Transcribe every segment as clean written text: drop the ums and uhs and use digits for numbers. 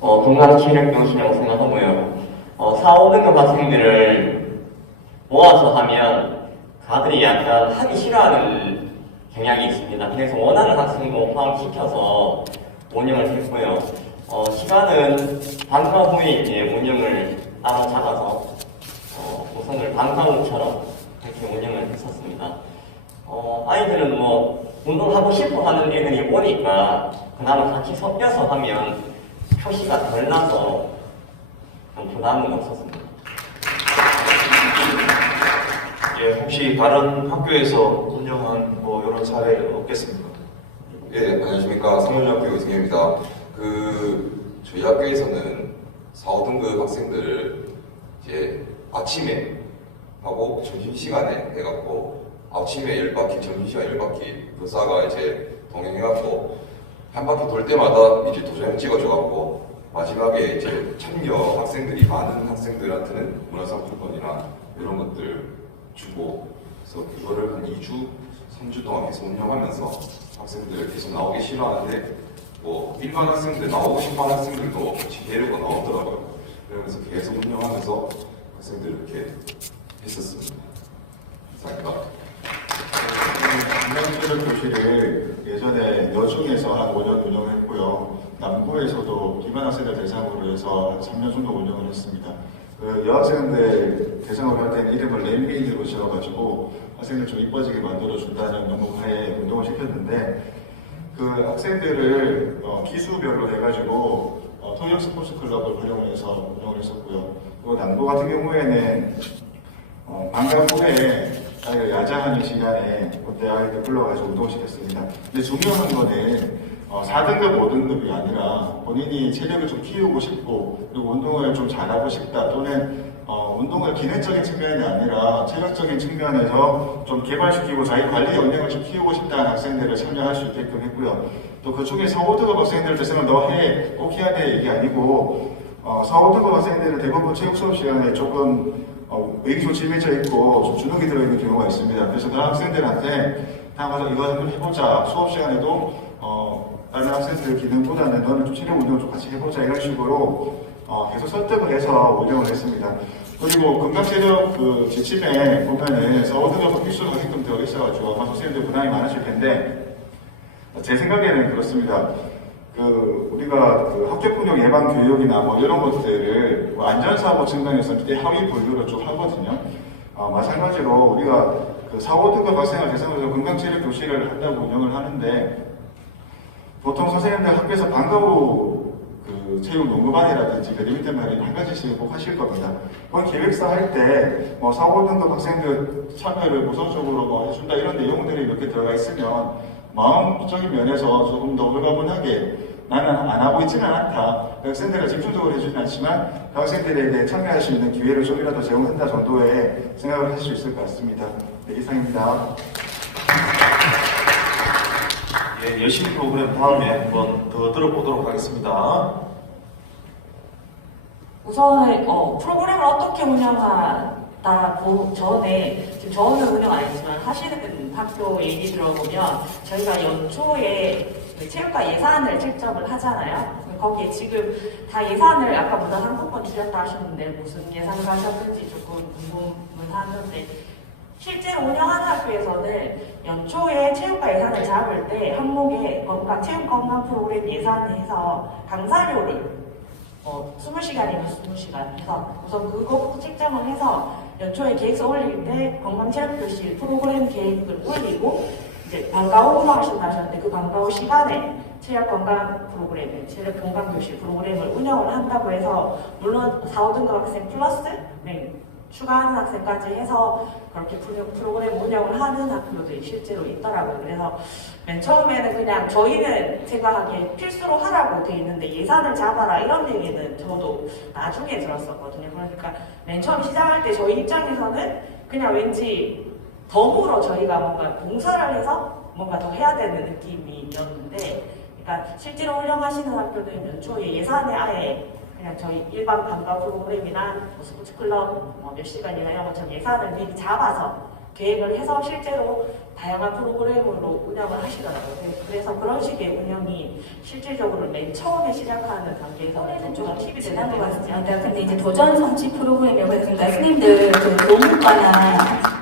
건강체력교실이라고 생각하고요. 4, 5등급 학생들을 모아서 하면 가들이 약간 하기 싫어하는 경향이 있습니다. 그래서 원하는 학생도 포함시켜서 운영을 했고요. 시간은 방과 후에 이제 운영을 따로 잡아서 구성을 방과후처럼 이렇게 운영을 했었습니다. 아이들은 뭐 운동하고 싶어 하는 애들이 오니까 그나마 같이 섞여서 하면 표시가 덜 나서 좀 부담은 없었습니다. 예, 혹시 다른 학교에서 운영한 뭐 이런 사례 없겠습니까? 예, 안녕하십니까. 성현중학교 이승현입니다. 저희 학교에서는 4, 5등급 학생들을 이제 아침에 하고 점심시간에 해갖고 아침에 10바퀴, 점심시간에 10바퀴 교사가 이제 동행해갖고 한 바퀴 돌 때마다 이제 도장 찍어줘갖고 마지막에 이제 참여 학생들이 많은 학생들한테는 문화상품권이나 이런 것들 주고, 그래서 그거를 한 2주, 3주 동안 계속 운영하면서 학생들 계속 나오기 싫어하는데 뭐 일반 학생들 나오고 싶어하는 학생들도 같이 데리고 나오더라고요. 그러면서 계속 운영하면서 학생들 이렇게 했었습니다. 감사합니다. 건강체력교실을 예전에 여중에서 한 5년 운영을 했고요. 남구에서도 기반 학생들 대상으로 해서 한 3년 정도 운영을 했습니다. 그 여학생들 대상으로 할 때는 이름을 랜민으로 지어가지고 학생들 좀 이뻐지게 만들어준다는 명목하에 운동을 시켰는데, 그 학생들을 기수별로 해가지고 통영 스포츠 클럽을 활용을 해서 운영을 했었고요. 그리고 남구 같은 경우에는 방과 후에 아이들 야자하는 시간에 그때 아이들 불러가지고 운동시켰습니다. 근데 중요한 거는 4등급, 5등급이 아니라 본인이 체력을 좀 키우고 싶고 그리고 운동을 좀 잘하고 싶다, 또는 운동을 기능적인 측면이 아니라 체력적인 측면에서 좀 개발시키고 자기 관리 역량을 좀 키우고 싶다는 학생들을 참여할 수 있게끔 했고요. 또 그 중에 4, 5등급 학생들 대상을 너 해, 꼭 해야 돼 이게 아니고 4, 5등급 학생들은 대부분 체육 수업 시간에 조금 의기소침해져 있고 좀 주눅이 들어있는 경우가 있습니다. 그래서 그런 학생들한테 다 가서 이거 한번 해보자. 수업 시간에도 다른 학생들 기능보다는 너는 좀 체력 운동을 좀 같이 해보자, 이런 식으로 계속 설득을 해서 운영을 했습니다. 그리고 건강체력 그 지침에 보면은 4, 5등급 필수로 하게끔 되어 있어가지고 아마 선생님들 부담이 많으실 텐데, 제 생각에는 그렇습니다. 우리가 학교폭력 예방 교육이나 뭐 이런 것들을 안전사고 측면에서 밑에 하위 분류를 좀 하거든요. 마찬가지로 우리가 4, 5등급 학생을 대상으로 건강체력 교실을 한다고 운영을 하는데, 보통 선생님들 학교에서 방과 후 체육 농구반이라든지 배드민턴 반이 한 가지씩 꼭 하실 겁니다. 그건 기획사 할 때 4, 5등급 학생들 참여를 우선적으로 해준다, 이런 내용들이 이렇게 들어가 있으면 마음적인 면에서 조금 더 홀가분하게 나는 안 하고 있지는 않다, 학생들을 집중적으로 해주진 않지만 그 학생들에게 참여할 수 있는 기회를 좀이라도 제공한다 정도의 생각을 하실 수 있을 것 같습니다. 네, 이상입니다. 예, 여신 프로그램 다음에 한번 더 들어보도록 하겠습니다. 우선은 프로그램을 어떻게 운영하다 전에, 지금 저는 운영 안 했지만 하시는 학교 얘기 들어보면 저희가 연초에 체육과 예산을 책정을 하잖아요. 거기에 지금 다 예산을 아까 문화상품권 줄였다 하셨는데 무슨 예산을 하셨는지 조금 궁금은 하는데, 실제로 운영하는 학교에서는 연초에 체육과 예산을 잡을 때 항목에 체육 건강 프로그램 예산에서 강사료를 20시간이면 20시간 해서 우선 그거부터 책정을 해서 연초에 계획서 올릴 때 건강체력교실 프로그램 계획을 올리고, 이제 방과 후로 하신다 하셨는데 그 방과 후 시간에 체력건강 프로그램을, 체력건강교실 프로그램을 운영을 한다고 해서, 물론 4, 5등급 학생 플러스 추가하는 학생까지 해서 그렇게 프로그램 운영을 하는 학교들이 실제로 있더라고요. 그래서 맨 처음에는 그냥 저희는 생각하기에 필수로 하라고 돼 있는데 예산을 잡아라 이런 얘기는 저도 나중에 들었었거든요. 그러니까 맨 처음 시작할 때 저희 입장에서는 그냥 왠지 덤으로 저희가 뭔가 봉사를 해서 뭔가 더 해야 되는 느낌이었는데, 그러니까 실제로 운영하시는 학교는 연초에 예산에 아예 그냥 저희 일반 방과 프로그램이나 스포츠클럽 몇 시간이나 이런 것처럼 예산을 미리 잡아서 계획을 해서 실제로 다양한 프로그램으로 운영을 하시더라고요. 그래서 그런 식의 운영이 실질적으로 맨 처음에 시작하는 단계에서는 좀 팁이 지난 되는 것 것 같습니다. 같습니다. 근데 이제 도전 성취 프로그램이라고 해서 그러니까 스님들 그 교무과나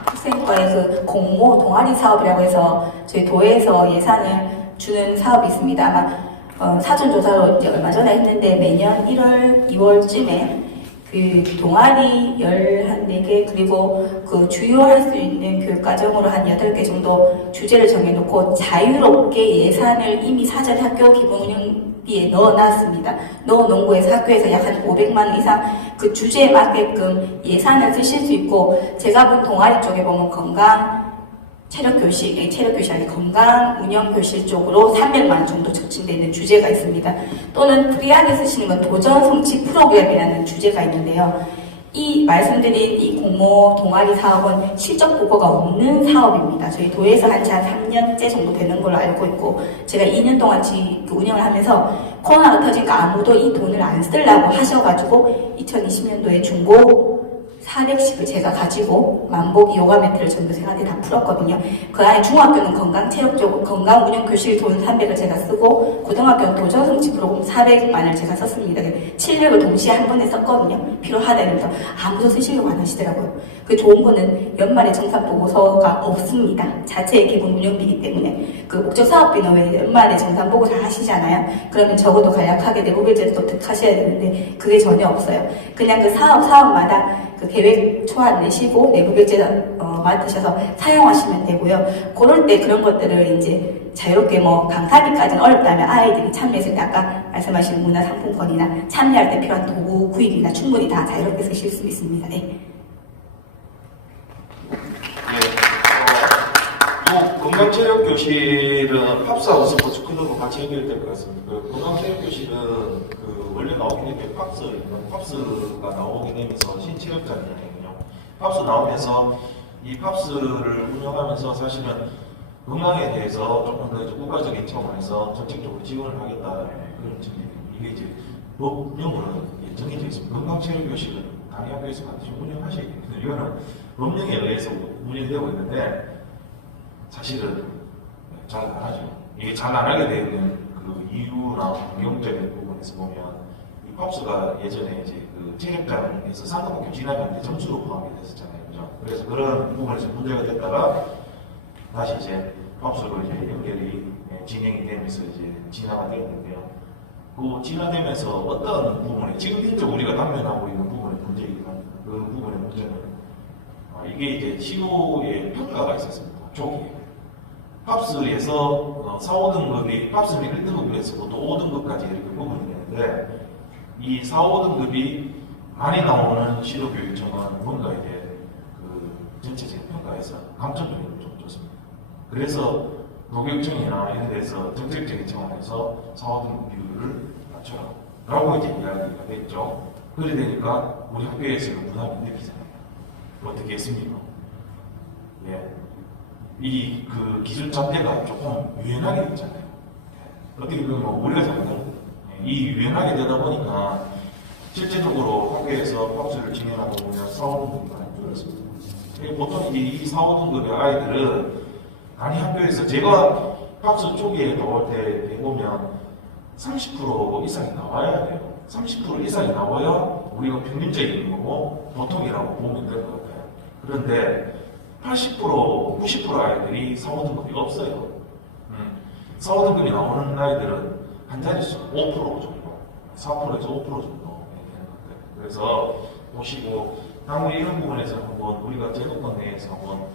학생과의 그 공모 동아리 사업이라고 해서 저희 도에서 예산을 주는 사업이 있습니다. 아마 사전 조사로 이제 얼마 전에 했는데 매년 1월, 2월쯤에 그 동아리 14개 그리고 그 주요할 수 있는 교육과정으로 한 8개 정도 주제를 정해놓고 자유롭게 예산을 이미 사전 학교 기본 운영비에 넣어놨습니다. 넣어놓은 거에서 학교에서 약 한 500만 원 이상 그 주제에 맞게끔 예산을 쓰실 수 있고 제가 본 동아리 쪽에 보면 건강 체력교실 아니 건강 운영교실 쪽으로 300만 원 정도 적진되어 있는 주제가 있습니다. 또는 프리하게 쓰시는 건 도전 성취 프로그램이라는 주제가 있는데요. 이 말씀드린 이 공모 동아리 사업은 실적 보고가 없는 사업입니다. 저희 도에서 한 3년째 정도 되는 걸로 알고 있고 제가 2년 동안 운영을 하면서 코로나가 터지니까 아무도 이 돈을 안 쓰려고 하셔가지고 2020년도에 중고 400씩을 제가 가지고 만복 요가 매트를 전교생한테 다 풀었거든요. 그 안에 중학교는 건강 체력 쪽 건강 운영 교실 돈 300을 제가 쓰고 고등학교는 도전 성취 프로그램 400만을 제가 썼습니다. 700을 동시에 한 번에 썼거든요. 필요하다면서 아무도 쓰시려고 안 하시더라고요. 그 좋은 거는 연말에 정산 보고서가 없습니다. 자체의 기본 운영비이기 때문에 그 목적 사업비는 왜 연말에 정산 보고 다 하시잖아요. 그러면 적어도 간략하게 내부결제도 득하셔야 되는데 그게 전혀 없어요. 그냥 그 사업마다 그 계획 초안 내시고 내부 결제 맡으셔서 사용하시면 되고요. 그럴 때 그런 것들을 이제 자유롭게 뭐 강사비까지는 어렵다면 아이들이 참여했을 때 아까 말씀하신 문화상품권이나 참여할 때 필요한 도구 구입이나 충분히 다 자유롭게 쓰실 수 있습니다. 네. 이 건강체력교실은 팝스하고 스포츠 클럽과 같이 연결될 것 같습니다. 그 건강체력교실은 그 원래 나오긴 했는데 팝스가 나오게 되면서 신체력자들이거든요. 팝스 나오면서 이 팝스를 운영하면서 사실은 건강에 대해서 조금 더 국가적인 차원에서 정책적으로 지원을 하겠다는 그런 점이 이게 이제 법령으로 정해져 있습니다. 건강체력교실은 당연히 학교에서 반드시 운영하셔야 됩니다. 이거는 법령에 의해서 운영되고 있는데 사실은 잘 안 하죠. 이게 잘 안 하게 되는 그 이유나 환경적인 부분에서 보면 이 팝스가 예전에 이제 그 체력장에서 상급학교 진학하는데 점수로 포함이 됐었잖아요. 그죠? 그래서 그런 부분에서 문제가 됐다가 다시 이제 팝스로 이제 연결이 진행이 되면서 이제 진화가 되었는데요. 그 진화되면서 어떤 부분에 지금 현재 우리가 당면하고 있는 부분의 문제이긴 합니다. 그 부분의 문제는 이게 이제 시도의 평가가 있었습니다. 초기에. 팝스에서 4, 5등급이 팝스는 1등급에서 보통 5등급까지 이렇게 구분이 되는데 이 4, 5등급이 많이 나오는 시도교육청은 뭔가에 대해 그 전체적인 평가에서 감점적인 좀 좋습니다. 그래서 노교육청이나 이런 데서 정책적인 차원에서 4, 5등급 비율을 낮춰라 라고 이제 이야기가 됐죠. 그래 되니까 우리 학교에서 부담이 느끼잖아요. 어떻게 했습니까? 예. 이 그 기준 자체가 조금 유연하게 됐잖아요. 어떻게 보면 우리가 잘못한 이 유연하게 되다 보니까 실제적으로 학교에서 팝스를 진행하다 보면 4, 5등급이 많이 줄었습니다. 보통 이 4, 5등급의 아이들은 아니 학교에서 제가 팝스 초기에 나올 때 보면 30% 이상이 나와야 돼요. 30% 이상이 나와야 우리가 평균적인 거고 보통이라고 보면 될 것 같아요. 그런데 80%, 90% 아이들이 4, 5등급이 없어요. 4, 5등급이 나오는 아이들은 한 자릿수 5% 정도, 4%에서 5% 정도 되는 것 같아요. 그래서 보시고 향후 이런 부분에서 한번 우리가 제도권 내에서 한번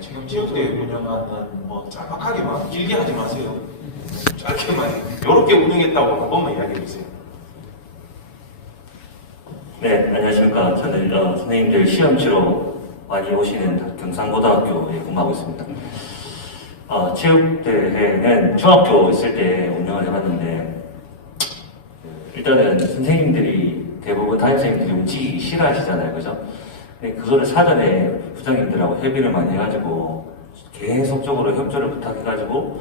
지금 체육대회 운영하는 뭐 짤막하게만 길게 하지 마세요. 짧게만 이렇게 운영했다고 한 번만 이야기해 주세요. 네, 안녕하십니까. 저는 선생님들 시험 치러 많이 오시는 경상고등학교에 근무하고 있습니다. 체육대회는 중학교 있을 때 운영을 해봤는데 일단은 선생님들이 대부분 담임선생님들이 움직이기 싫어하시잖아요, 그죠? 근데 그거를 사전에 부장님들하고 협의를 많이 해가지고 계속적으로 협조를 부탁해가지고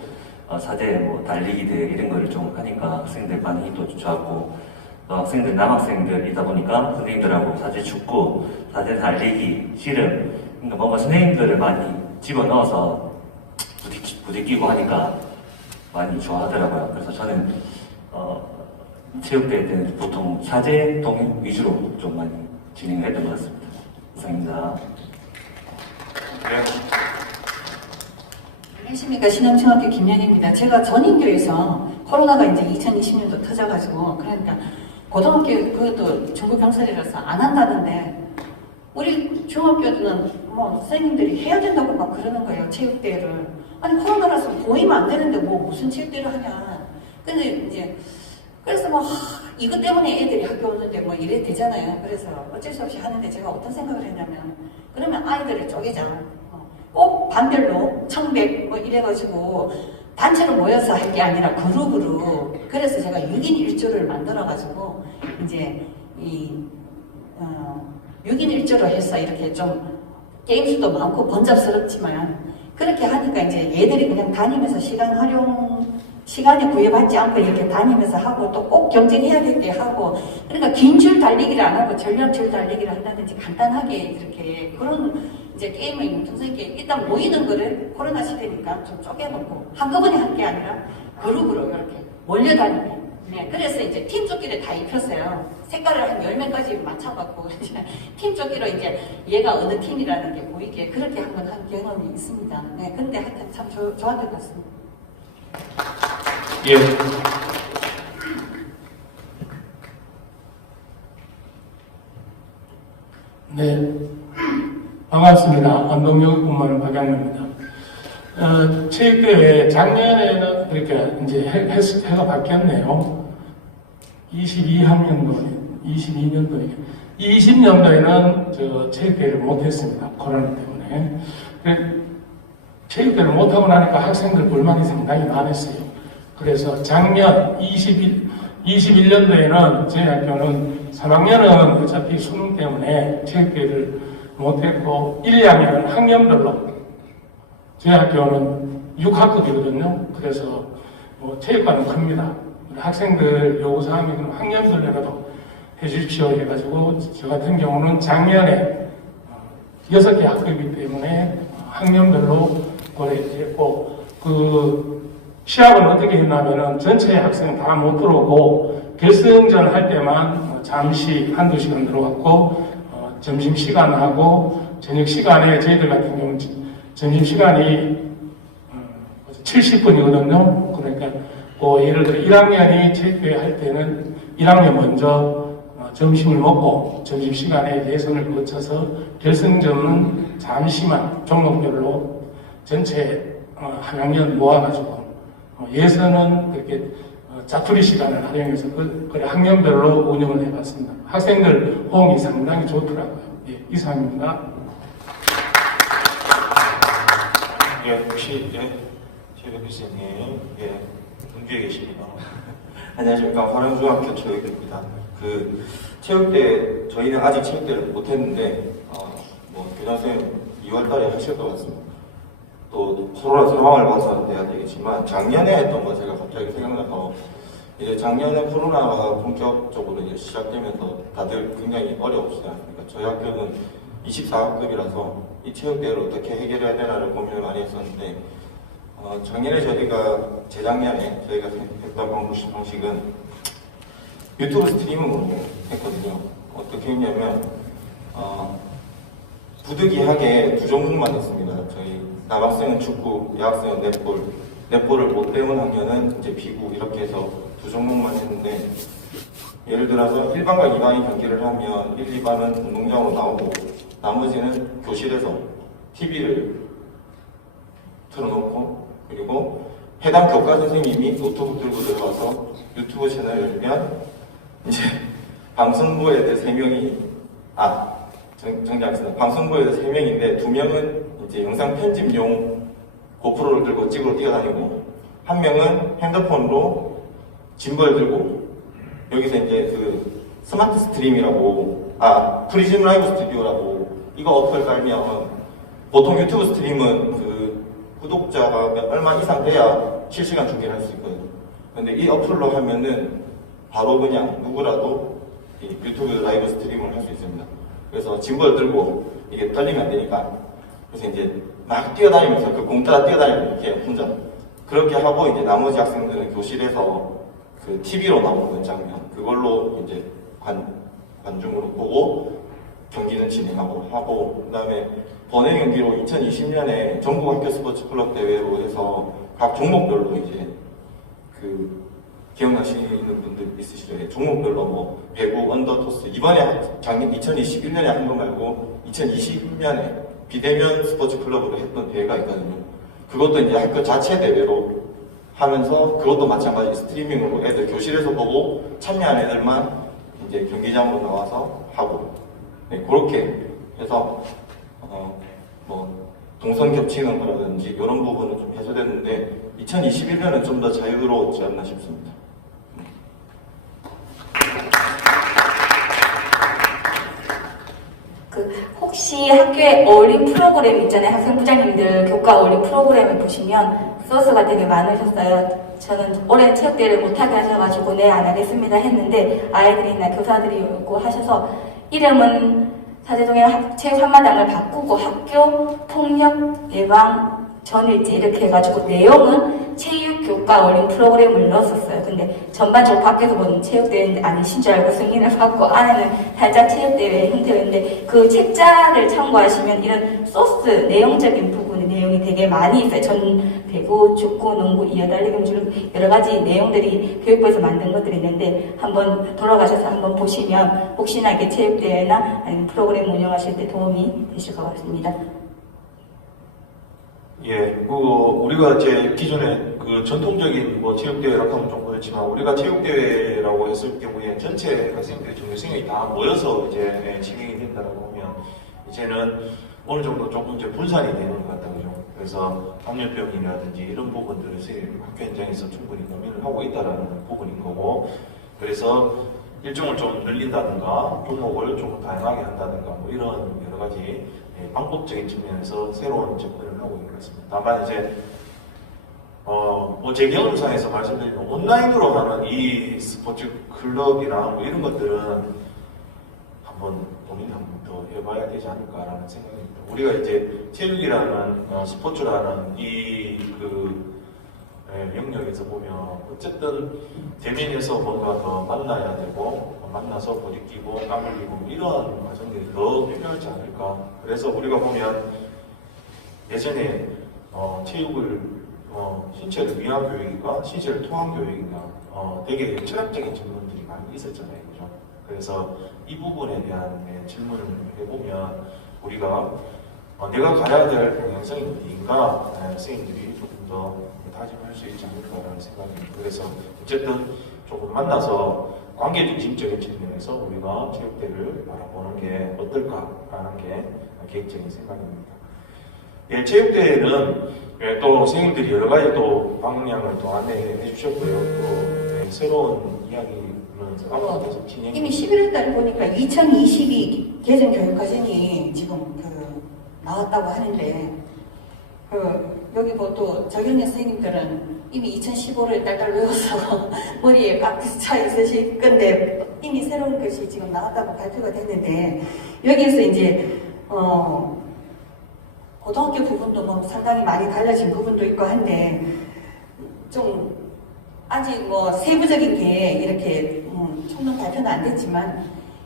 사제 뭐 달리기 대회 이런 거를 좀 하니까 학생들 반응이 또 좋았고 학생들 남학생들이다 보니까 선생님들하고 사제 축구, 사제 달리기, 씨름 그러니까 뭔가 선생님들을 많이 집어넣어서 부대끼고 하니까 많이 좋아하더라고요. 그래서 저는 체육대회 때는 보통 사제 동행 위주로 좀 많이 진행했던 것 같습니다. 이상입니다. 안녕하십니까. 신암중학교 김연희입니다. 제가 전인교에서 코로나가 이제 2020년도 터져가지고 그러니까 고등학교 그것도 중국 병설이라서 안 한다는데 우리 중학교는 뭐 선생님들이 해야 된다고 막 그러는 거예요. 체육대회를. 아니 코로나라서 보이면 안 되는데 뭐 무슨 체육대회를 하냐. 근데 이제 그래서 뭐 이것 때문에 애들이 학교 오는데 뭐 이래 되잖아요. 그래서 어쩔 수 없이 하는데 제가 어떤 생각을 했냐면 그러면 아이들을 쪼개자. 꼭 반별로 1100 뭐 이래가지고 단체로 모여서 할 게 아니라 그룹으로. 그래서 제가 6인 1조를 만들어가지고 이제 6인 1조로 해서 이렇게 좀 게임 수도 많고 번잡스럽지만 그렇게 하니까 이제 얘들이 그냥 다니면서 시간에 구애받지 않고 이렇게 다니면서 하고 또 꼭 경쟁해야 될 때 하고 그러니까 긴 줄 달리기를 안 하고 전략줄 달리기를 한다든지 간단하게 이렇게 그런 이제 게임을 융통스럽게 일단 모이는 거를 코로나 시대니까 좀 쪼개놓고 한꺼번에 할 게 아니라 그룹으로 이렇게 몰려다니게. 네, 그래서 이제 팀 조끼를 다 입혔어요. 색깔을 한 10명까지 맞춰갖고 팀 조끼로 이제 얘가 어느 팀이라는 게 보이게 그렇게 한번 한 경험이 있습니다. 네, 근데 하여튼 참 좋았던 것 같습니다. 예. 네. 반갑습니다. 안동여고공무원 박양로입니다. 체육대회 작년에는 이렇게 이제 해가 바뀌었네요. 22년도에 20년도에는 저 체육대회를 못했습니다. 코로나 때문에. 체육대회를 못하고 나니까 학생들 불만이 상당히 많았어요. 그래서 작년 21년도에는 저희 학교는 3학년은 어차피 수능 때문에 체육대회를 못했고 1, 2학년은 학년별로 저희 학교는 6학급이거든요. 그래서 뭐 체육관은 큽니다. 학생들 요구사항이 그럼 학년별로라도 해주십시오 해가지고 저 같은 경우는 작년에 6개 학급이기 때문에 학년별로 고려했고 그 시합은 어떻게 했냐면은 전체 학생 다 못 들어오고 결승전 할 때만 잠시 한두 시간 들어갔고 점심시간하고 저녁시간에 저희들 같은 경우는 점심시간이 70분이거든요. 그러니까 예를 들어 1학년이 체육대회 할 때는 1학년 먼저 점심을 먹고 점심시간에 예선을 거쳐서 결승전은 잠시만 종목별로 전체 한 학년 모아가지고 예선은 그렇게 짜투리 시간을 활용해서 그래 학년별로 운영을 해봤습니다. 학생들 호응이 상당히 좋더라고요. 예, 이상입니다. 예, 혹시 최백 교수님, 은주에 계십니다. 안녕하십니까. 화랑중학교 최백입니다. 체육대 저희는 아직 체육대를 못했는데 교장선생님 2월달에 하실 것 같습니다. 또 코로나 상황을 봐서 해야 되겠지만 작년에 했던 거 제가 갑자기 생각나서 이제 작년에 코로나가 본격적으로 이제 시작되면서 다들 굉장히 어려웠지 않습니까? 저희 학교는 24학급이라서 이 체육대회를 어떻게 해결해야 되나를 고민을 많이 했었는데 작년에 재작년에 저희가 했던 방식은 유튜브 스트리밍으로 했거든요. 어떻게 했냐면 부득이하게 두 종목만 했습니다. 저희 남학생은 축구, 여학생은 넷볼을 못 배운 학년은 이제 비구 이렇게 해서 두 종목만 했는데 예를 들어서 1반과 2반이 경기를 하면 1, 2반은 운동장으로 나오고 나머지는 교실에서 TV를 틀어놓고 그리고 해당 교과 선생님이 노트북 들고 들어가서 유튜브 채널을 열면 이제 방송부 애들 3명이 정리하겠습니다. 방송부 애들 3명인데 2명은 이제 영상 편집용 고프로를 들고 찍으러 뛰어다니고 한 명은 핸드폰으로 짐벌 들고 여기서 이제 스마트 스트림이라고 프리즘 라이브 스튜디오라고 이거 어플 깔면 보통 유튜브 스트림은 구독자가 얼마 이상 돼야 실시간 중계를 할 수 있거든요. 근데 이 어플로 하면은 바로 그냥 누구라도 이 유튜브 라이브 스트림을 할 수 있습니다. 그래서 짐벌 들고 이게 떨리면 안 되니까 그래서 이제 막 뛰어다니면서 그 공 따라 뛰어다니고 이렇게 혼자 그렇게 하고 이제 나머지 학생들은 교실에서 그 TV로 나오는 장면 그걸로 이제 관중으로 보고 경기는 진행하고 하고 그다음에 번외 경기로 2020년에 전국 학교 스포츠 클럽 대회로 해서 각 종목별로 이제 그 기억나시는 분들 있으시죠? 종목별로 뭐 배구, 언더토스 이번에 작년 2021년에 한 거 말고 2020년에 비대면 스포츠 클럽으로 했던 대회가 있거든요. 그것도 이제 학교 자체 대회로 하면서 그것도 마찬가지 스트리밍으로 애들 교실에서 보고 참여한 애들만 이제 경기장으로 나와서 하고 네, 그렇게 해서 뭐 동선 겹치는 거라든지 이런 부분은 좀 해소됐는데 2021년은 좀 더 자유로웠지 않나 싶습니다. 혹시 학교에 어울린 프로그램 있잖아요. 학생부장님들 교과 어울린 프로그램을 보시면 소스가 되게 많으셨어요. 저는 올해 체육대회를 못하게 하셔가지고 네 안 하겠습니다 했는데 아이들이나 교사들이 오고 하셔서 이름은 사제동의 체육 한마당을 바꾸고 학교 폭력 예방 전일제 이렇게 해가지고 내용은 체육교과 어울린 프로그램을 넣었었어요. 근데 전반적으로 밖에서 보는 체육대회 아니신 줄 알고 승인을 받고 안에는 살짝 체육대회 형태였는데 그 책자를 참고하시면 이런 소스 내용적인 부분의 내용이 되게 많이 있어요. 전 배구, 축구, 농구, 이어달리기 중 여러 가지 내용들이 교육부에서 만든 것들이 있는데 한번 돌아가셔서 한번 보시면 혹시나 이게 체육대회나 아니면 프로그램 운영하실 때 도움이 되실 것 같습니다. 예, 우리가 이제 기존에 그 전통적인 뭐 체육대회라고 하면 좀 그렇지만 우리가 체육대회라고 했을 경우에 전체 학생들이 전교생이 다 모여서 이제 진행이 된다고 하면 이제는 어느 정도 조금 이제 분산이 되는 것 같다 그죠. 그래서 감염병이라든지 이런 부분들을 학교 현장에서 충분히 고민을 하고 있다라는 부분인 거고 그래서 일정을 좀 늘린다든가 종목을 조금 다양하게 한다든가 뭐 이런 여러 가지 방법적인 측면에서 새로운 접근을 하고 있는 것 같습니다. 다만 이제 뭐 제 경험상에서 말씀드리면 온라인으로 하는 이 스포츠 클럽이나 뭐 이런 것들은 한번 고민 한번 더 해봐야 되지 않을까라는 생각입니다. 우리가 이제 체육이라는 스포츠라는 이 영역에서 보면 어쨌든 대면에서 뭔가 더 만나야 되고 만나서 부딪히고 땀 흘리고 이런 과정들이 더 필요하지 않을까. 그래서 우리가 보면 예전에 체육을 신체를 위한 교육인가 신체를 통한 교육인가 되게 철학적인 질문들이 많이 있었잖아요. 그죠? 그래서 이 부분에 대한 질문을 해보면 우리가 내가 가야 될 방향성이 어디인가 선생님들이 조금 더 다짐할 수 있지 않을까라는 생각입니다. 그래서 어쨌든 조금 만나서 관계 중심적인 측면에서 우리가 체육대를 바라보는 게 어떨까라는 게 개인적인 생각입니다. 예, 체육대회는 또 선생님들이 여러 가지 또 방향을 또 안내해 주셨고요. 또 새로운 이야기는 앞으로 계속 진행. 이미 11월 달에 보니까 2022 개정 교육과정이 지금 나왔다고 하는데 여기 뭐 또 적용의 선생님들은 이미 2015를 딸딸 외워서 머리에 꽉 차 있으실 건데 이미 새로운 것이 지금 나왔다고 발표가 됐는데 여기에서 이제 고등학교 부분도 뭐 상당히 많이 달라진 부분도 있고 한데 좀 아직 뭐 세부적인 게 이렇게 총론 발표는 안 됐지만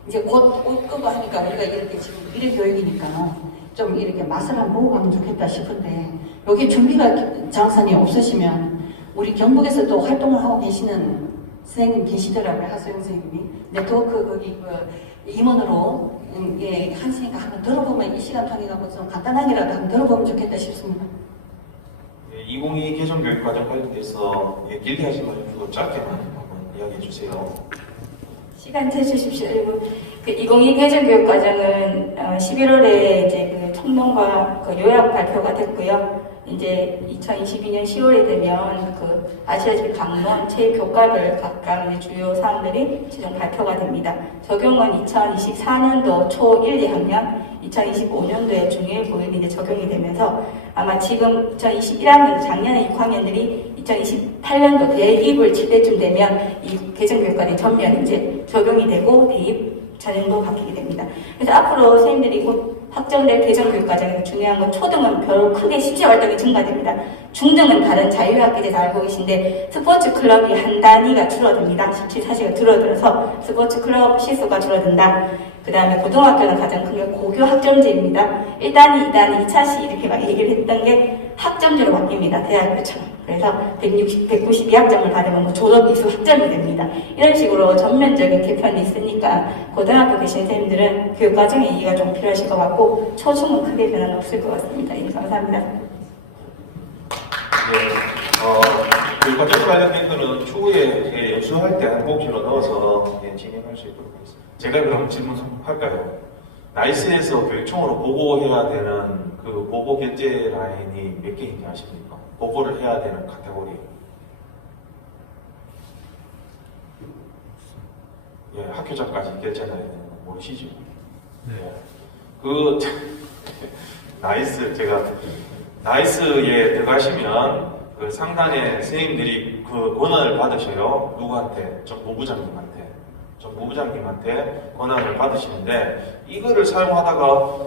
이제 곧 올 거고 하니까 우리가 이렇게 지금 미래 교육이니까 좀 이렇게 맛을 한번 보고 가면 좋겠다 싶은데 여기 준비가 장산이 없으시면 우리 경북에서도 활동을 하고 계시는 선생님 계시더라고요. 하소영 선생님이 네트워크 거기 임원으로 예, 하시니까 한번 들어보면 이 시간 통해 갖고 좀 간단하게라도 한번 들어보면 좋겠다 싶습니다. 2022 개정 교육 과정 관련돼서 길게 하신 거 말고 짧게만 한번 이야기해 주세요. 시간 주십시오. 그 2022 개정 교육 과정은 11월에 이제 그 총론과 그 요약 발표가 됐고요. 이제 2022년 10월이 되면 그 아시아지 강론 체육 교과별 각각 주요 사항들이 최종 발표가 됩니다. 적용은 2024년도 초 1, 2학년, 2025년도에 중1, 고1이 이제 적용이 되면서 아마 지금 2021학년 작년에 6학년들이 2028년도 대입을 칠 때쯤 되면 이 개정교육과정이 전면 이제 적용이 되고 대입 전형도 바뀌게 됩니다. 그래서 앞으로 선생님들이 곧 확정될 개정 교육 과정에서 중요한 건 초등은 별로 크게 실제 활동이 증가됩니다. 중등은 다른 자유학기제 다 알고 계신데 스포츠 클럽이 한 단위가 줄어듭니다. 17사시가 줄어들어서 스포츠 클럽 실수가 줄어든다. 그 다음에 고등학교는 가장 큰 게 고교 학점제입니다. 1단위, 2단위, 2차시 이렇게 막 얘기를 했던 게 학점제로 바뀝니다. 대학교처럼. 그래서 192학점을 받으면 뭐 졸업이수 학점이 됩니다. 이런 식으로 전면적인 개편이 있으니까 고등학교 계신 선생님들은 교육과정에 이해가 좀 필요하실 것 같고 초중은 크게 변화는 없을 것 같습니다. 예, 감사합니다. 교육과정 관련된 거는 추후에 연수할 때 항목지로 넣어서 진행할 수 있도록 하겠습니다. 제가 그럼 질문 할까요? 나이스에서 교육청으로 보고해야 되는 그 보고 결제 라인이 몇 개인지 아십니까? 보고를 해야 되는 카테고리. 예, 학교장까지 결제 라인은 모르시죠? 네. 그 나이스에 들어가시면 그 상단에 선생님들이 그 권한을 받으셔요. 누구한테? 정보부장님한테 권한을 받으시는데 이거를 사용하다가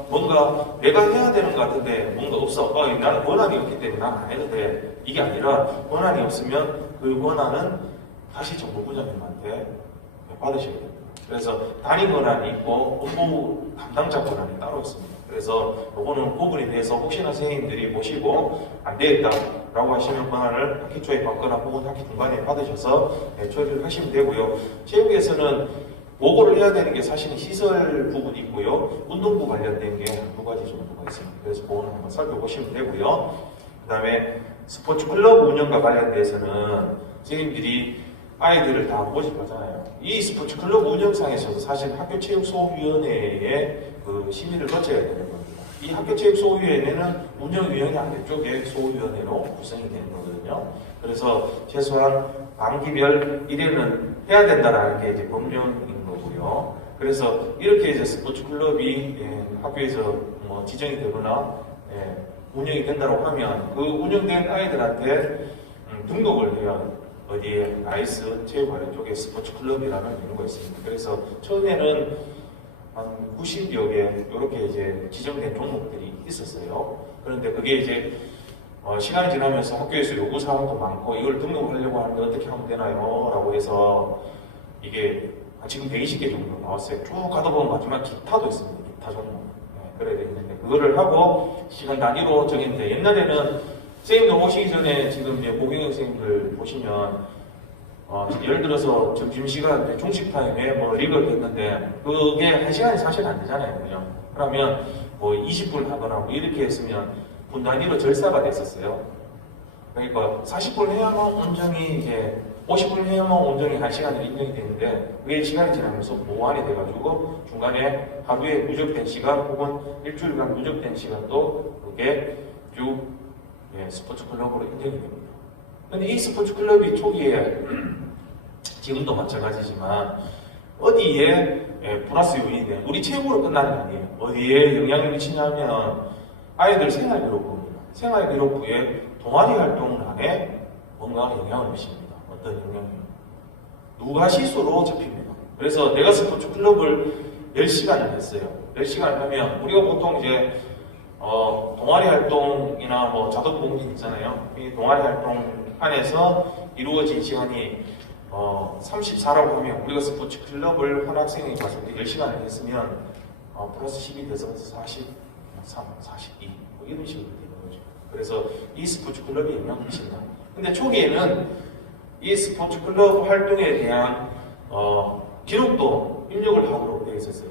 뭔가 내가 해야 되는 것 같은데 뭔가 없어. 나는 권한이 없기 때문에 난 안 해도 돼. 이게 아니라 권한이 없으면 그 권한은 다시 정보부장님한테 받으셔야 됩니다. 그래서 단위 권한이 있고 업무 담당자 권한이 따로 있습니다. 그래서 요거는 구분이 돼서 혹시나 선생님들이 보시고 안 되겠다라고 하시면 권한을 학기 초에 받거나 혹은 학기 중간에 받으셔서 처리를 하시면 되고요. 체육에서는 보고를 해야 되는 게 사실은 시설 부분이 있고요. 운동부 관련된 게 두 가지 정도가 있습니다. 그래서 그거는 한번 살펴보시면 되고요. 그 다음에 스포츠 클럽 운영과 관련돼서는 선생님들이 아이들을 다 모집하잖아요. 이 스포츠 클럽 운영상에서도 사실 학교체육소위원회에 그 심의를 거쳐야 되는 겁니다. 이 학교체육소위원회는 운영위원회 아래쪽에 소위원회로 구성이 되는 거거든요. 그래서 최소한 반기별 1회는 해야 된다는 게 이제 법령인 거고요. 그래서 이렇게 이제 스포츠 클럽이 학교에서 뭐 지정이 되거나 운영이 된다고 하면 그 운영된 아이들한테 등록을 해야 어디에 나이스 체육관 쪽에 스포츠 클럽이라는 이유가 있습니다. 그래서 처음에는 한 90여 개 이렇게 이제 지정된 종목들이 있었어요. 그런데 그게 이제 시간이 지나면서 학교에서 요구 사항도 많고 이걸 등록하려고 하는데 어떻게 하면 되나요? 라고 해서 이게 지금 120개 정도 나왔어요. 쭉 가다 보면 마지막 기타도 있습니다. 기타 종목. 그래야 되는데 그거를 하고 시간 단위로 정했는데 옛날에는 선생님들 오시기 전에 지금 이제 고경영 선생님들 보시면 예를 들어서 점심시간 중식 타임에 뭐 리그를 했는데 그게 1시간이 사실 안 되잖아요. 그죠? 그러면 뭐 20분 하거나 뭐 이렇게 했으면 분 단위로 절사가 됐었어요. 그러니까 40분 해야만 온전히 이제 50분 해야만 온전히 1시간으로 인정이 되는데 그게 시간이 지나면서 보완이 돼가지고 중간에 하루에 누적된 시간 혹은 일주일간 누적된 시간도 그게 쭉 스포츠 클럽으로 인정이 됩니다. 근데 이 스포츠 클럽이 초기에 지금도 마찬가지지만 어디에 플러스 요인이 돼? 우리 체육으로 끝나는 게 아니에요. 어디에 영향을 미치냐면 아이들 생활기록부입니다. 생활기록부에 동아리 활동 안에 뭔가 영향을 미칩니다. 어떤 영향이요? 누가 시수로 잡힙니다. 그래서 내가 스포츠 클럽을 10시간을 했어요. 10시간을 하면 우리가 보통 이제 동아리 활동이나 뭐 자동 공진 있잖아요. 이 동아리 활동 안에서 이루어진 시간이 34라고 하면 우리가 스포츠 클럽을 한 학생이 갔을 때 10시간을 했으면 플러스 10이 돼서 43, 42 뭐 이런 식으로 되는 거죠. 그래서 이 스포츠 클럽이 영향을 미친다. 근데 초기에는 이 스포츠 클럽 활동에 대한 기록도 입력을 하도록 되어 있었어요.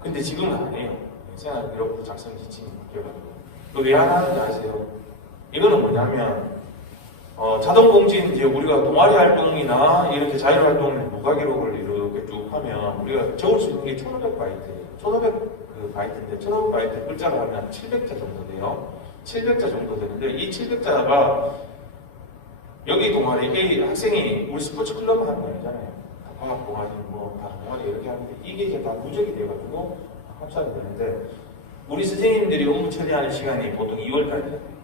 근데 지금은 안 해요. 생활기록부 작성 지침이 바뀌어가지고. 왜 안 하는지 아세요? 이거는 뭐냐면 자동공진 이제 우리가 동아리 활동이나 이렇게 자율활동 누가 기록을 이렇게 쭉 하면 우리가 적을 수 있는 게 1500바이트예요. 1500바이트인데 1500바이트 글자로 하면 700자 정도 돼요. 700자 정도 되는데 이 700자가 여기 동아리 A 학생이 우리 스포츠 클럽 하는 거 아니잖아요. 과학 동아리 뭐 다른 동아리 이렇게 하는데 이게 이제 다 누적이 돼가지고 합산이 되는데 우리 선생님들이 업무 처리하는 시간이 보통 2월달이잖아요.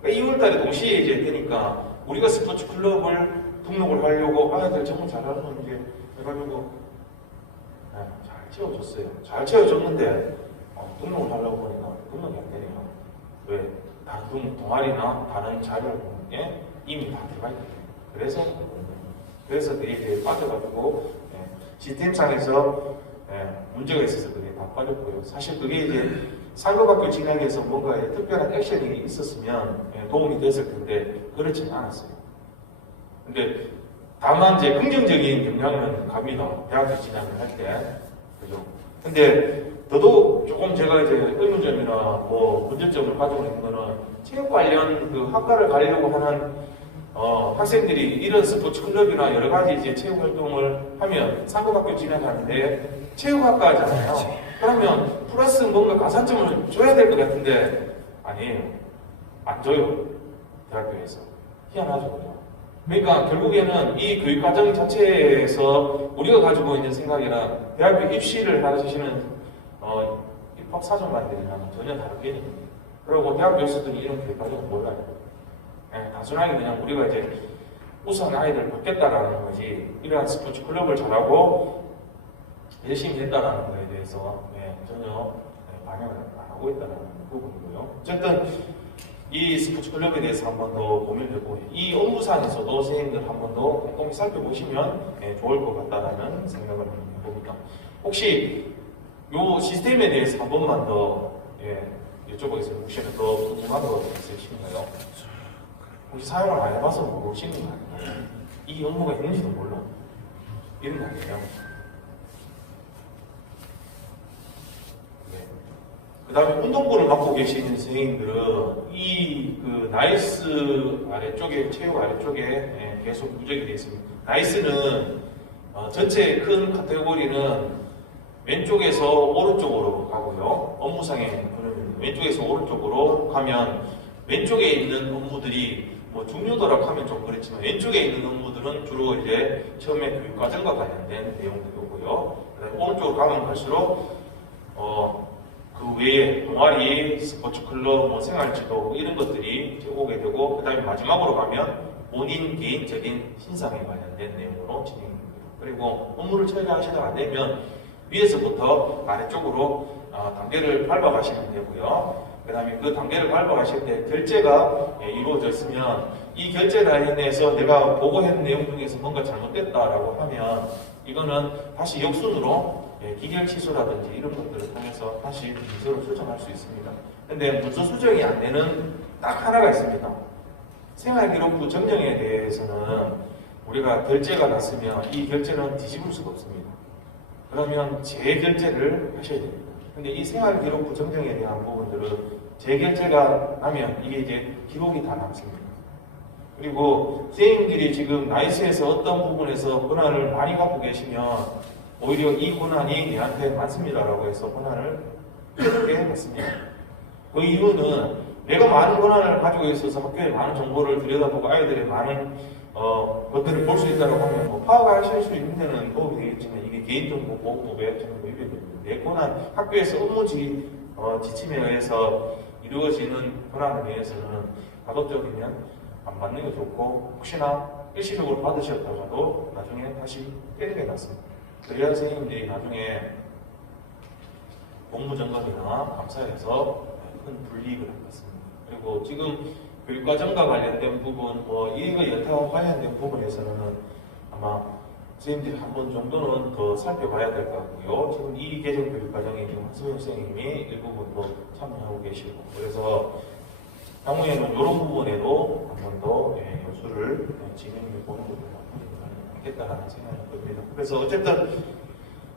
그러니까 2월달에 동시에 이제 되니까 우리가 스포츠 클럽을 등록을 하려고 아이들 정말 잘하는 건 이제 해가지고 잘 채워줬어요. 잘 채워줬는데 등록을 하려고 보니까 등록이 안 되네요. 왜? 다른 동아리나 다른 자료에 이미 다 들어가 있거든요. 그래서 그게 이제 빠져가지고 시스템상에서 문제가 있어서 그게 다 빠졌고요. 사실 그게 이제 상급학교 진학에서 뭔가 특별한 액션이 있었으면 도움이 됐을 텐데 그렇지는 않았어요. 근데 다만 이제 긍정적인 영향은 갑니다. 대학교 진학을 할 때. 그죠? 근데 더더욱 조금 제가 이제 의문점이나 뭐 문제점을 가지고 있는 거는 체육 관련 그 학과를 가려고 하는 학생들이 이런 스포츠 클럽이나 여러 가지 이제 체육 활동을 하면 상급학교 진학하는데 체육학과잖아요. 그러면 플러스 뭔가 가산점을 줘야 될 것 같은데 아니에요. 안 줘요. 대학교에서. 희한하죠. 그러니까 결국에는 이 교육과정 자체에서 우리가 가지고 있는 생각이랑 대학교 입시를 하시는 입학사정관들이랑 전혀 다른 개념입니다. 그리고 대학 교수들이 이런 교육과정을 몰라요. 단순하게 그냥 우리가 이제 우선 아이들 받겠다라는 거지 이러한 스포츠 클럽을 잘하고 열심히 했다라는 거에 대해서 전혀 반영을 안 하고 있다는 부분이고요. 어쨌든 이 스포츠 클럽에 대해서 한 번 더 고민을 해보고 이 업무상에서도 선생님들 한 번 더 꼼꼼히 살펴보시면 좋을 것 같다라는 생각을 해봅니다. 혹시 이 시스템에 대해서 한 번만 더 여쭤보겠습니다. 혹시 더 궁금한 거 있으신가요? 혹시 사용을 안 해봐서 모르시는 거 아니에요? 이 업무가 있는지도 몰라. 이런 거 아니에요? 네. 그 다음에 운동부를 맡고 계시는 선생님들은 이 그 나이스 아래쪽에, 체육 아래쪽에 계속 누적이 되어 있습니다. 나이스는 전체 큰 카테고리는 왼쪽에서 오른쪽으로 가고요. 업무상의 왼쪽에서 오른쪽으로 가면 왼쪽에 있는 업무들이 뭐 중요도라고 하면 좀 그렇지만 왼쪽에 있는 업무들은 주로 이제 처음에 교육과정과 관련된 내용들이고요. 그다음에 오른쪽으로 가면 갈수록 그 외에 동아리, 스포츠 클럽, 뭐 생활지도 이런 것들이 이제 오게 되고 그다음에 마지막으로 가면 본인 개인적인 신상에 관련된 내용으로 진행됩니다. 그리고 업무를 처리하시다 안 되면 위에서부터 아래쪽으로 단계를 밟아가시면 되고요. 그 다음에 그 단계를 밟아가실 때 결제가 이루어졌으면 이 결제 라인에서 내가 보고한 내용 중에서 뭔가 잘못됐다라고 하면 이거는 다시 역순으로 기결 취소라든지 이런 것들을 통해서 다시 문서를 수정할 수 있습니다. 근데 문서 수정이 안 되는 딱 하나가 있습니다. 생활기록부 정정에 대해서는 우리가 결제가 났으면 이 결제는 뒤집을 수가 없습니다. 그러면 재결제를 하셔야 됩니다. 근데 이 생활기록부 정정에 대한 부분들은 재결제가 나면 이게 이제 기록이 다 남습니다. 그리고 선생님들이 지금 나이스에서 어떤 부분에서 권한을 많이 갖고 계시면 오히려 이 권한이 얘한테 많습니다라고 해서 권한을 빼게 맞습니다. 그 이유는 내가 많은 권한을 가지고 있어서 학교에 많은 정보를 들여다보고 아이들의 많은 것들을 볼 수 있다고 하면 뭐 파악하실 수 있는 데는 도움이 되겠지만 이게 개인정보보호법에 전혀 위배됩니다. 내 권한, 학교에서 업무 지침에 의해서 이루어지는 권한에 의해서는 가급적이면 안 받는 게 좋고 혹시나 일시적으로 받으셨다가도 나중에 다시 빼는 게 낫습니다. 그래야 선생님들이 나중에 공무점검이나 감사에서 큰 불이익을 받습니다. 그리고 지금 교육과정과 관련된 부분, 이거 여타와 관련된 부분에서는 아마 선생님들이 한 번 정도는 더 살펴봐야 될 것 같고요. 지금 이 개정 교육과정에 지금 한수영 선생님이 일부분 더 참여하고 계시고, 그래서 향후에는 이런 부분에도 한 번 더 연수를 진행해 보는 것도 하겠다라는 생각이 듭니다. 그래서 어쨌든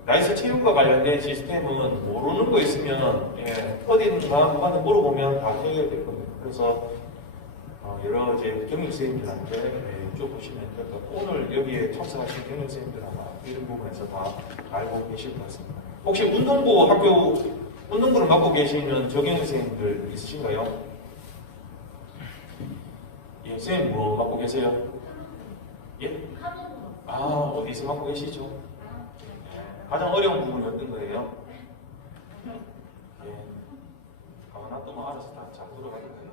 나이스 체육과 관련된 시스템은 모르는 거 있으면 어딘가 물어보면 다 해결될 겁니다. 그래서 여러 이제 경력 선생님들한테 여쭤보시면 될 것 같고 오늘 여기에 참석하신 경력 선생님들 아마 이런 부분에서 다 알고 계실 것 같습니다. 혹시 운동부 학교 운동부를 맡고 계시는 정경 선생님들 있으신가요? 예, 선생님 뭐 맡고 계세요? 예? 어디서 맡고 계시죠? 가장 어려운 부분이 어떤 거예요? 예. 나 또 뭐 알아서 다 잘 들어가니까요.